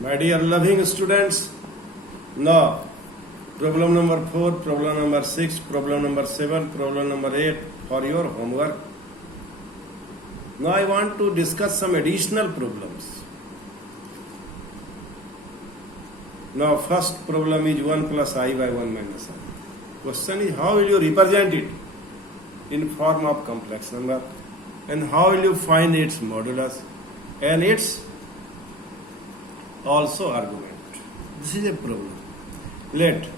My dear loving students, now problem number 4, problem number 6, problem number 7, problem number 8 for your homework. Now I want to discuss some additional problems. Now first problem is 1 plus I by 1 minus I. Question is how will you represent it in form of complex number and how will you find its modulus and its also argument. This is a problem. Let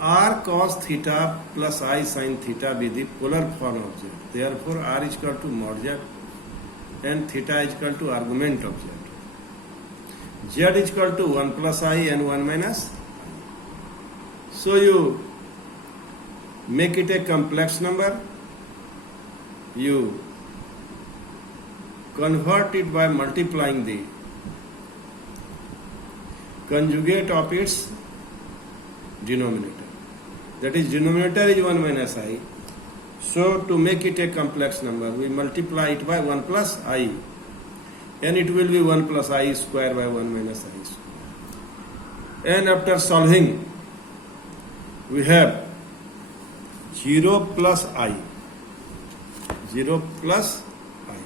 r cos theta plus I sin theta be the polar form of z. Therefore r is equal to mod z and theta is equal to argument of z. Z is equal to 1 plus I and 1 minus I. So you make it a complex number. You convert it by multiplying the conjugate of its denominator. That is, denominator is 1 minus I. So to make it a complex number, we multiply it by 1 plus I. And it will be 1 plus I square by 1 minus I square. And after solving, we have 0 plus I. 0 plus I.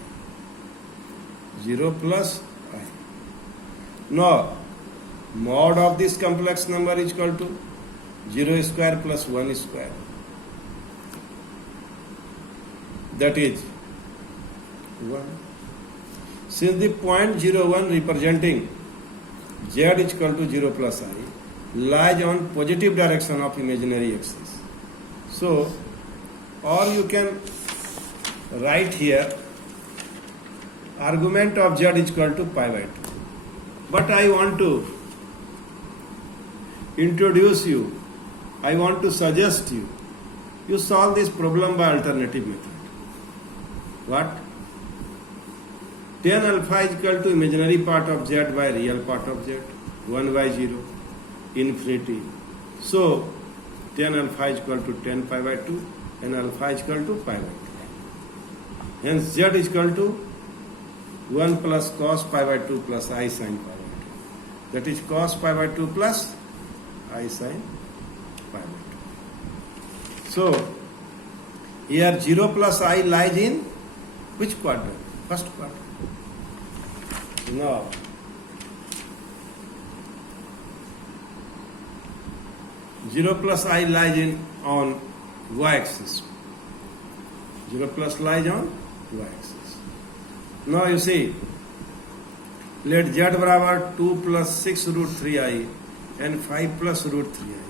0 plus I. Now, mod of this complex number is equal to 0 square plus 1 square. That is 1. Since the point 0, 1 representing z is equal to 0 plus I lies on positive direction of imaginary axis. So, or you can write here argument of z is equal to pi by 2. But I want to introduce you, I want to suggest you solve this problem by alternative method. What? Tan alpha is equal to imaginary part of z by real part of z, 1 by 0, infinity. So, tan alpha is equal to tan pi by 2 and alpha is equal to pi by 2. Hence, z is equal to 1 plus cos pi by 2 plus I sin pi by 2. That is cos pi by 2 plus I sin pi by 2. So, here 0 plus I lies in which quadrant? First quadrant. Now, zero plus I lies in on y-axis. 0 plus lies on y-axis. Now you see, let z barabar 2 plus 6 root 3i and 5 plus root 3i.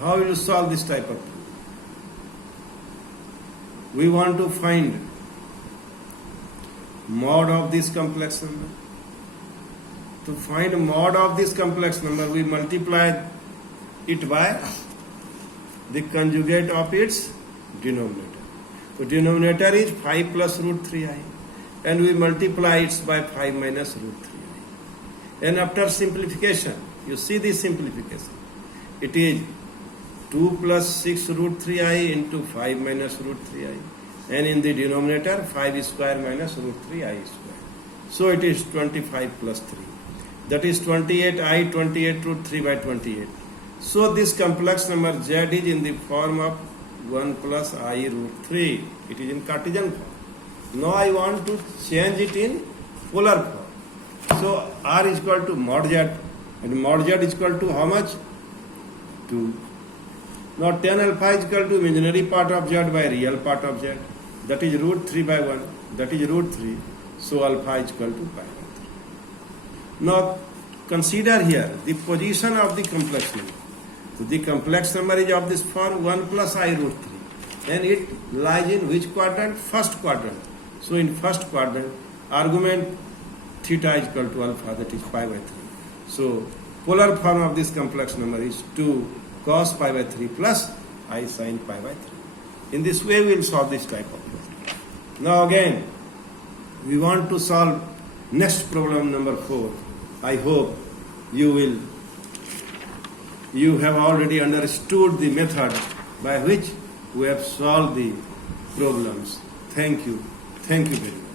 How will you solve this type of problem? We want to find mod of this complex number. To find mod of this complex number, we multiply it by the conjugate of its denominator. So denominator is 5 plus root 3i and we multiply it by 5 minus root 3i. And after simplification, you see this simplification. It is 2 plus 6 root 3i into 5 minus root 3i. And in the denominator, 5 square minus root 3i square. So it is 25 plus 3. That is 28i, 28 root 3 by 28. So this complex number z is in the form of 1 plus I root 3. It is in Cartesian form. Now I want to change it in polar form. So r is equal to mod z and mod z is equal to how much? 2. Now tan alpha is equal to imaginary part of z by real part of z. That is root 3 by 1. That is root 3. So alpha is equal to pi by 3. Now consider here the position of the complex number. So the complex number is of this form 1 plus I root 3. And it lies in which quadrant? First quadrant. So in first quadrant, argument theta is equal to alpha, that is pi by 3. So polar form of this complex number is 2 cos pi by 3 plus I sin pi by 3. In this way we will solve this type of problem. Now again, we want to solve next problem number 4. I hope you have already understood the method by which we have solved the problems. Thank you. Thank you very much.